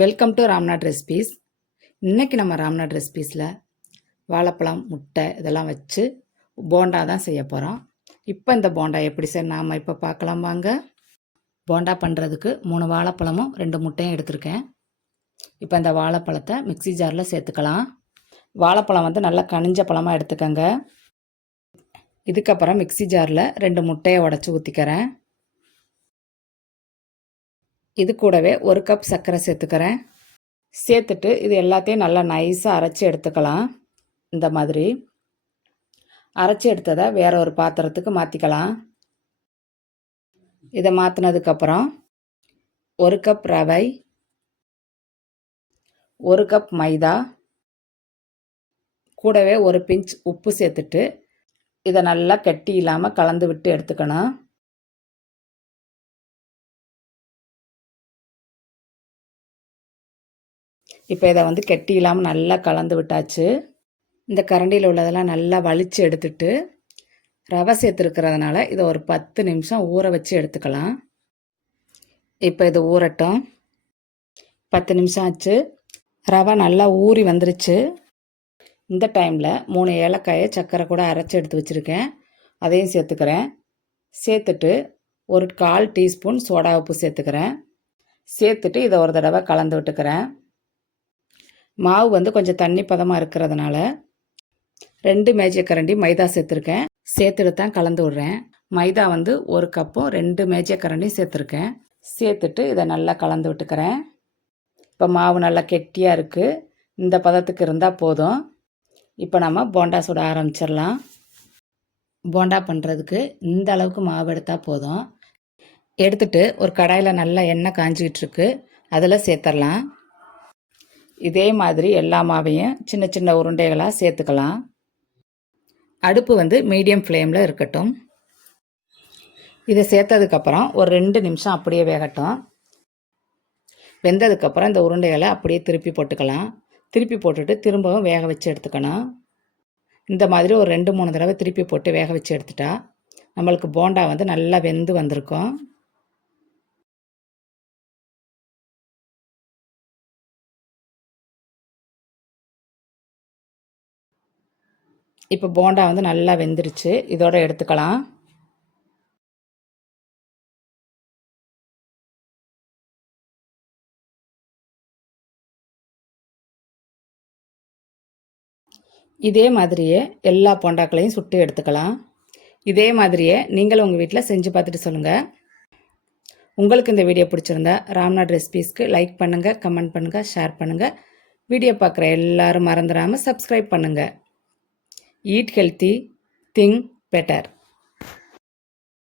Welcome to Ramnad recipes. இன்றைக்கி நம்ம ராம்நாட் ரெசிபீஸில் வாழைப்பழம், முட்டை இதெல்லாம் வச்சு போண்டா தான் செய்ய போகிறோம். இப்போ இந்த போண்டா எப்படி சார் நாம் இப்போ பார்க்கலாம் வாங்க. போண்டா பண்ணுறதுக்கு 3 வாழைப்பழமும் 2 முட்டையும் எடுத்திருக்கேன். இப்போ இந்த வாழைப்பழத்தை மிக்ஸி ஜாரில் சேர்த்துக்கலாம். வாழைப்பழம் வந்து நல்லா கனிஞ்ச பழமாக எடுத்துக்கோங்க. இதுக்கப்புறம் மிக்ஸி ஜாரில் 2 முட்டையை உடச்சி ஊற்றிக்கிறேன். இது கூடவே 1 கப் சர்க்கரை சேர்த்துக்கிறேன். சேர்த்துட்டு இது எல்லாத்தையும் நல்லா நைஸாக அரைச்சி எடுத்துக்கலாம். இந்த மாதிரி அரைச்சி எடுத்ததை வேற ஒரு பாத்திரத்துக்கு மாற்றிக்கலாம். இதை மாற்றினதுக்கப்புறம் 1 கப் ரவை, 1 கப் மைதா, கூடவே 1 பிஞ்ச் உப்பு சேர்த்துட்டு இதை நல்லா கட்டி இல்லாமல் கலந்து விட்டு எடுத்துக்கணும். இப்போ இதை வந்து கெட்டி இல்லாமல் நல்லா கலந்து விட்டாச்சு. இந்த கரண்டியில் உள்ளதெல்லாம் நல்லா வலித்து எடுத்துட்டு ரவை சேர்த்துருக்கிறதுனால இதை ஒரு 10 நிமிஷம் ஊற வச்சு எடுத்துக்கலாம். இப்போ இது ஊறட்டும். 10 நிமிஷம் ஆச்சு. ரவை நல்லா ஊறி வந்துருச்சு. இந்த டைமில் 3 ஏலக்காயை சர்க்கரை கூட அரைச்சி எடுத்து வச்சுருக்கேன், அதையும் சேர்த்துக்கிறேன். சேர்த்துட்டு ஒரு 1/4 டீஸ்பூன் சோடா உப்பு சேர்த்துக்கிறேன். சேர்த்துட்டு இதை ஒரு தடவை கலந்து விட்டுக்கிறேன். மாவு வந்து கொஞ்சம் தண்ணி பதமாக இருக்கிறதுனால 2 மேஜைக்கரண்டி மைதா சேர்த்துருக்கேன். சேர்த்துட்டு தான் கலந்து விட்றேன். மைதா வந்து 1 கப்பும் 2 மேஜைக்கரண்டியும் சேர்த்துருக்கேன். சேர்த்துட்டு இதை நல்லா கலந்து விட்டுக்கிறேன். இப்போ மாவு நல்லா கெட்டியாக இருக்குது. இந்த பதத்துக்கு இருந்தால் போதும். இப்போ நம்ம போண்டா சுட ஆரம்பிச்சிடலாம். போண்டா பண்ணுறதுக்கு இந்த அளவுக்கு மாவு எடுத்தால் போதும். எடுத்துட்டு ஒரு கடாயில் நல்லா எண்ணெய் காஞ்சிக்கிட்டு இருக்கு, அதில் சேர்த்துடலாம். இதே மாதிரி எல்லா மாவையும் சின்ன சின்ன உருண்டைகளாக சேர்த்துக்கலாம். அடுப்பு வந்து மீடியம் ஃப்ளேமில் இருக்கட்டும். இதை சேர்த்ததுக்கப்புறம் ஒரு 2 நிமிஷம் அப்படியே வேகட்டும். வெந்ததுக்கப்புறம் இந்த உருண்டைகளை அப்படியே திருப்பி போட்டுக்கலாம். திருப்பி போட்டுட்டு திரும்பவும் வேக வச்சு எடுத்துக்கணும். இந்த மாதிரி ஒரு 2-3 தடவை திருப்பி போட்டு வேக வச்சு எடுத்துட்டா நம்மளுக்கு போண்டா வந்து நல்லா வெந்து வந்திருக்கும். இப்போ போண்டா வந்து நல்லா வெந்துருச்சு. இதோட எடுத்துக்கலாம். இதே மாதிரியே எல்லா போண்டாக்களையும் சுட்டு எடுத்துக்கலாம். இதே மாதிரியே நீங்களும் உங்கள் வீட்டில் செஞ்சு பார்த்துட்டு சொல்லுங்கள். உங்களுக்கு இந்த வீடியோ பிடிச்சிருந்தா ராம்நாட் ரெசிபீஸ்க்கு லைக் பண்ணுங்கள், கமெண்ட் பண்ணுங்கள், ஷேர் பண்ணுங்கள். வீடியோ பார்க்குற எல்லாரும் மறந்துடாமல் சப்ஸ்கிரைப் பண்ணுங்கள். Eat healthy, think better.